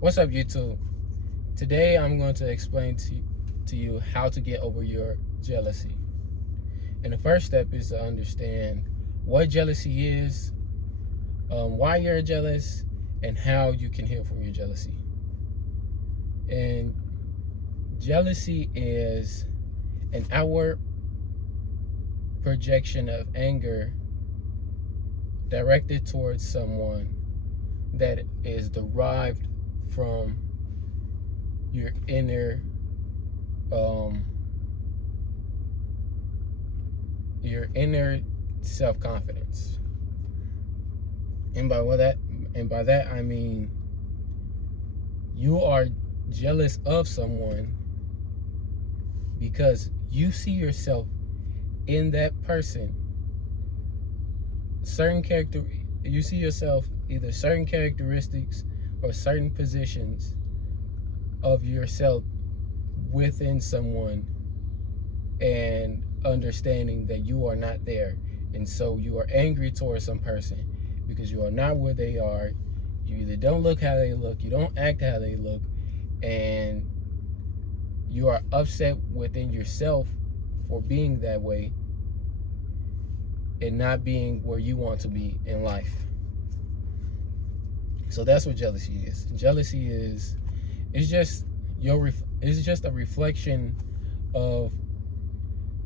What's up, YouTube? Today I'm going to explain to you how to get over your jealousy. And the first step is to understand what jealousy is, why you're jealous, and how you can heal from your jealousy. And jealousy is an outward projection of anger directed towards someone that is derived from your inner your inner self-confidence. And by that I mean you are jealous of someone because you see yourself in that person. You see yourself either certain characteristics or certain positions of yourself within someone, and understanding that you are not there. And so you are angry towards some person because you are not where they are. You either don't look how they look, you don't act how they look, and you are upset within yourself for being that way and not being where you want to be in life. So that's what jealousy is. Jealousy is it's just it's just a reflection of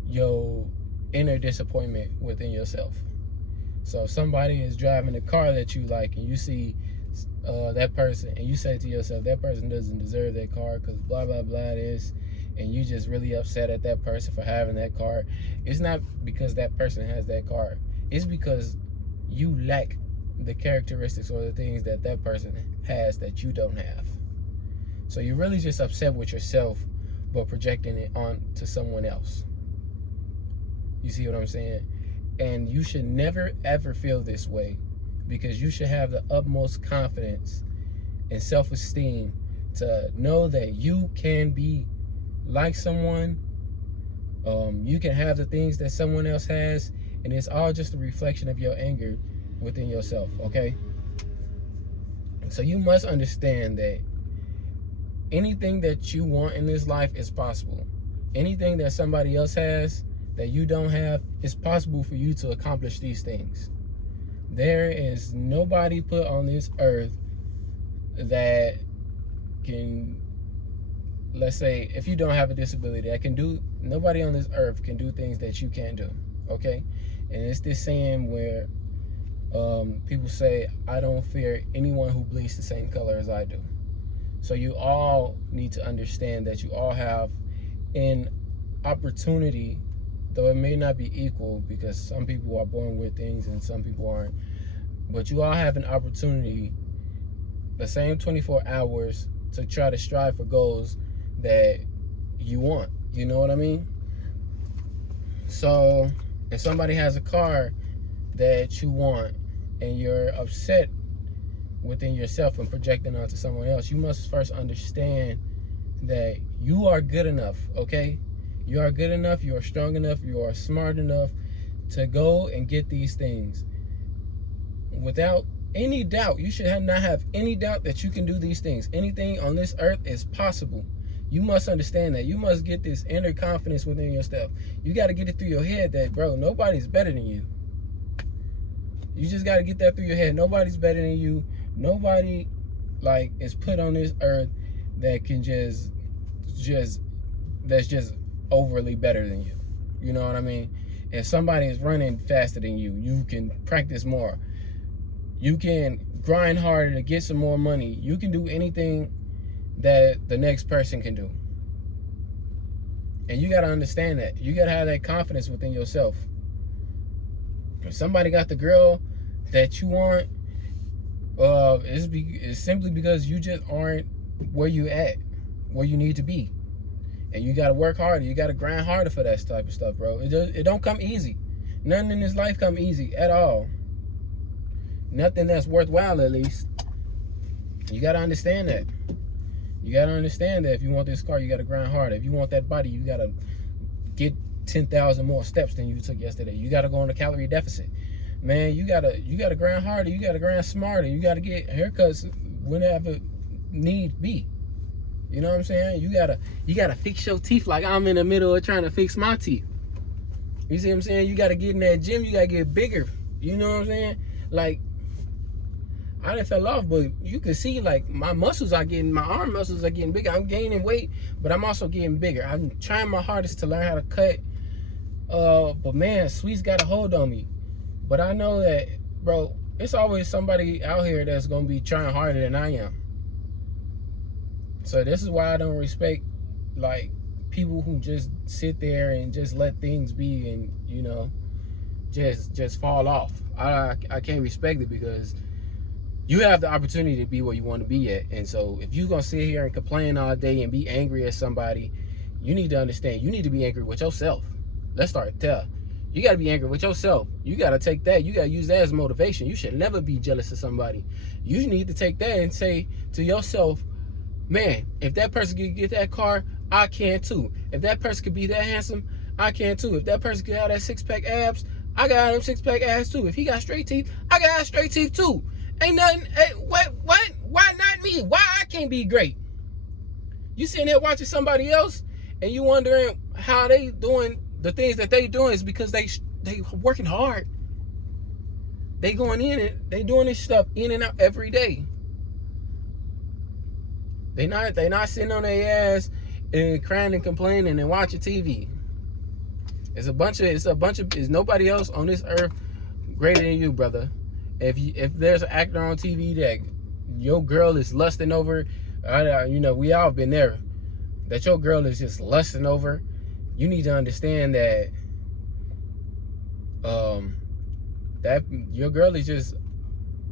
your inner disappointment within yourself. So if somebody is driving a car that you like and you see that person and you say to yourself, that person doesn't deserve that car because blah blah blah this, and you just really upset at that person for having that car, it's not because that person has that car. It's because you lack the characteristics or the things that that person has that you don't have. So you're really just upset with yourself but projecting it on to someone else. You see what I'm saying? And you should never ever feel this way, because you should have the utmost confidence and self-esteem to know that you can be like someone. You can have the things that someone else has, and it's all just a reflection of your anger within yourself, okay? So you must understand that anything that you want in this life is possible. Anything that somebody else has that you don't have, it's possible for you to accomplish these things. There is nobody put on this earth that can, let's say, if you don't have a disability, nobody on this earth can do things that you can't do, okay? And it's this saying where people say, I don't fear anyone who bleeds the same color as I do. So you all need to understand that you all have an opportunity, though it may not be equal because some people are born with things and some people aren't, but you all have an opportunity, the same 24 hours, to try to strive for goals that you want. You know what I mean? So if somebody has a car that you want and you're upset within yourself and projecting onto someone else, you must first understand that you are good enough, okay? You are good enough, you are strong enough, you are smart enough to go and get these things. Without any doubt, you should not have any doubt that you can do these things. Anything on this earth is possible. You must understand that. You must get this inner confidence within yourself. You got to get it through your head that, bro, nobody's better than you. You just got to get that through your head. Nobody's better than you. Nobody, like, is put on this earth that can that's just overly better than you. You know what I mean? If somebody is running faster than you, you can practice more. You can grind harder to get some more money. You can do anything that the next person can do. And you got to understand that. You got to have that confidence within yourself. If somebody got the girl that you want, it's simply because you just aren't where you need to be. And you got to work harder. You got to grind harder for that type of stuff, bro. It don't come easy. Nothing in this life come easy at all. Nothing that's worthwhile, at least. You got to understand that. You got to understand that if you want this car, you got to grind harder. If you want that body, you got to get 10,000 more steps than you took yesterday. You got to go on a calorie deficit. Man, you gotta grind harder. You gotta grind smarter. You gotta get haircuts whenever need be. You know what I'm saying? You gotta fix your teeth like I'm in the middle of trying to fix my teeth. You see what I'm saying? You gotta get in that gym, you gotta get bigger. You know what I'm saying? Like, I done fell off, but you can see like my arm muscles are getting bigger. I'm gaining weight, but I'm also getting bigger. I'm trying my hardest to learn how to cut. But man, Sweet's got a hold on me. But I know that, bro, it's always somebody out here that's gonna be trying harder than I am. So this is why I don't respect like people who just sit there and just let things be and, you know, just fall off. I can't respect it because you have the opportunity to be where you want to be at. And so if you're gonna sit here and complain all day and be angry at somebody, you need to understand you need to be angry with yourself. Let's start there. You gotta be angry with yourself. You gotta take that, you gotta use that as motivation. You should never be jealous of somebody. You need to take that and say to yourself, man, if that person could get that car, I can too. If that person could be that handsome, I can too. If that person could have that six-pack abs, I got them six-pack abs too. If he got straight teeth, I got straight teeth too. Ain't nothing. What? Why not me? Why I can't be great? You sitting there watching somebody else, and you wondering how they doing the things that they doing is because they working hard. They going in and they doing this stuff in and out every day. They not sitting on their ass and crying and complaining and watching TV. It's nobody else on this earth greater than you, brother. If there's an actor on TV that your girl is lusting over, you know, we all been there, that your girl is just lusting over, you need to understand that that your girl is just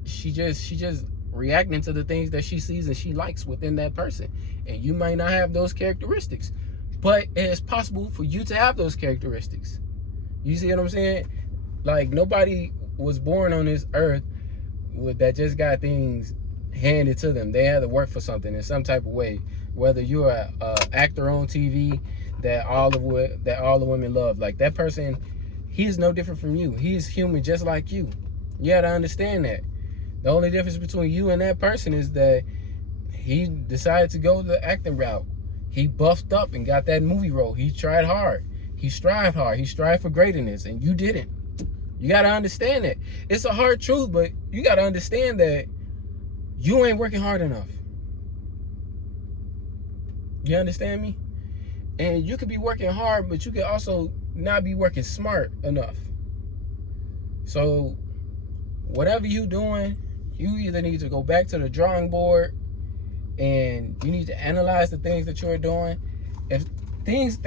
she just reacting to the things that she sees and she likes within that person. And you might not have those characteristics, but it's possible for you to have those characteristics. You see what I'm saying? Like, nobody was born on this earth that just got things handed to them. They had to work for something in some type of way. Whether you're an actor on TV that all the women love, like that person, he's no different from you. He's human just like you. You gotta understand that. The only difference between you and that person is that he decided to go the acting route. He buffed up and got that movie role. He tried hard. He strived hard. He strived for greatness, and you didn't. You got to understand that. It's a hard truth, but you got to understand that you ain't working hard enough. You understand me? And you could be working hard, but you could also not be working smart enough. So whatever you doing, you either need to go back to the drawing board and you need to analyze the things that you're doing. If things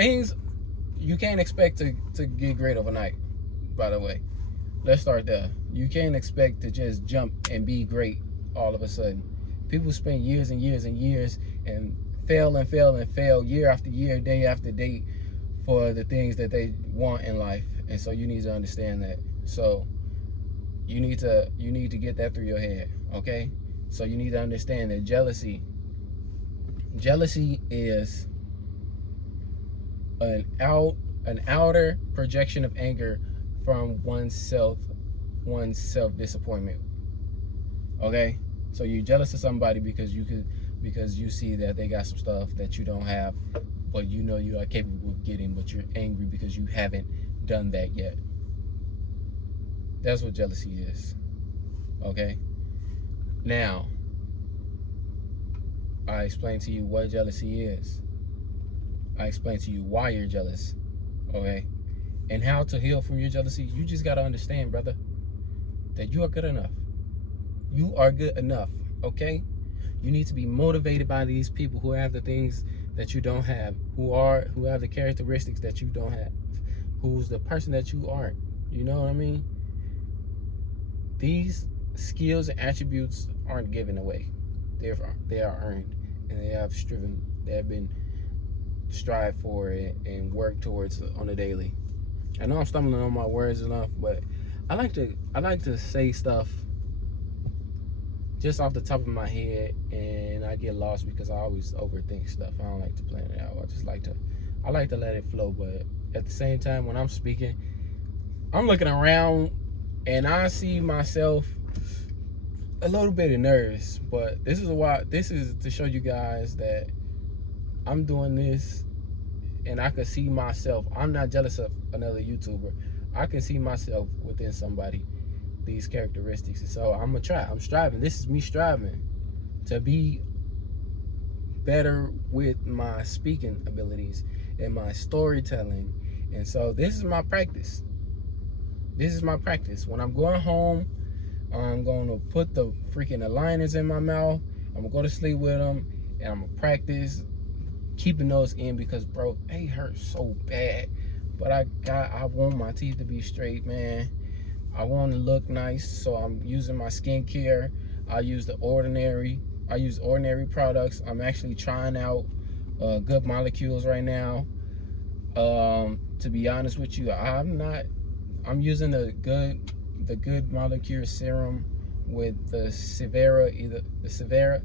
you can't expect to get great overnight, by the way. Let's start there. You can't expect to just jump and be great all of a sudden. People spend years and years and years and fail and fail and fail year after year, day after day for the things that they want in life. And so you need to understand that. So you need to get that through your head, okay? So you need to understand that jealousy is an outer projection of anger from one's self disappointment. Okay? So you're jealous of somebody because you see that they got some stuff that you don't have, but you know you are capable of getting, but you're angry because you haven't done that yet. That's what jealousy is. Okay? Now, I explained to you what jealousy is. I explained to you why you're jealous. Okay? And how to heal from your jealousy. You just got to understand, brother, that you are good enough. You are good enough. Okay? You need to be motivated by these people who have the things that you don't have, who have the characteristics that you don't have, who's the person that you aren't. You know what I mean? These skills and attributes aren't given away. They are earned, and they have been strived for it and worked towards on a daily. I know I'm stumbling on my words enough, but I like to say stuff just off the top of my head, and I get lost because I always overthink stuff. I don't like to plan it out. I like to let it flow, but at the same time, when I'm speaking, I'm looking around and I see myself a little bit of nervous, but this is to show you guys that I'm doing this and I can see myself. I'm not jealous of another YouTuber. I can see myself within somebody, these characteristics. And so I'm gonna try. I'm striving. This is me striving to be better with my speaking abilities and my storytelling. And so this is my practice. This is my practice. When I'm going home, I'm going to put the freaking aligners in my mouth. I'm going to go to sleep with them. And I'm going to practice keeping those in because, bro, they hurt so bad. But I want my teeth to be straight, man. I want to look nice. So I'm using my skincare. I use ordinary products. I'm actually trying out Good Molecules right now. To be honest with you, I'm using the Good Molecule serum with the Severa, either the Severa.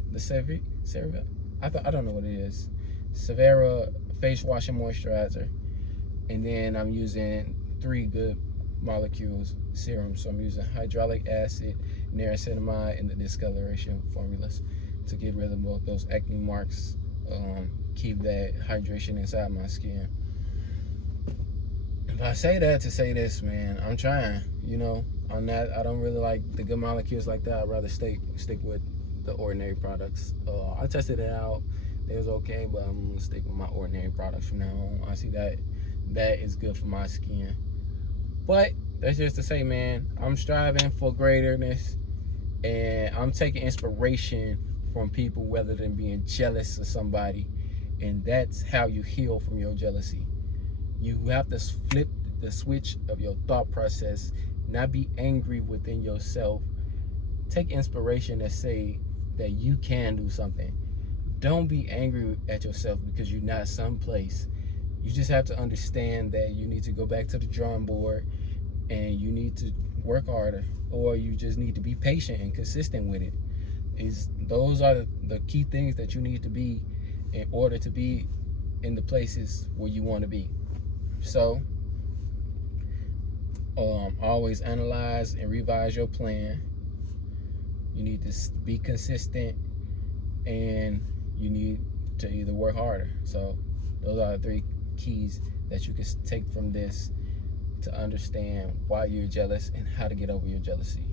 I don't know what it is. Severa face wash and moisturizer, and then I'm using 3 Good Molecules serum. So I'm using hyaluronic acid, niacinamide, and the discoloration formulas to get rid of both those acne marks. Keep that hydration inside my skin. But I say that to say this, man. I'm trying, on that. I don't really like the Good Molecules like that. I'd rather stick with the ordinary products. I tested it out. It was okay, but I'm gonna stick with my ordinary products from now on. I see that is good for my skin. But that's just to say, man, I'm striving for greaterness, and I'm taking inspiration from people rather than being jealous of somebody. And that's how you heal from your jealousy. You have to flip the switch of your thought process, not be angry within yourself. Take inspiration and say that you can do something. Don't be angry at yourself because you're not someplace. You just have to understand that you need to go back to the drawing board and you need to work harder, or you just need to be patient and consistent with it. Those are the key things that you need to be in order to be in the places where you want to be. So always analyze and revise your plan. You need to be consistent, and you need to either work harder. So those are the 3 keys that you can take from this to understand why you're jealous and how to get over your jealousy.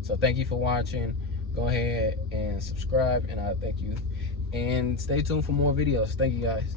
So thank you for watching. Go ahead and subscribe, and I thank you. And stay tuned for more videos. Thank you, guys.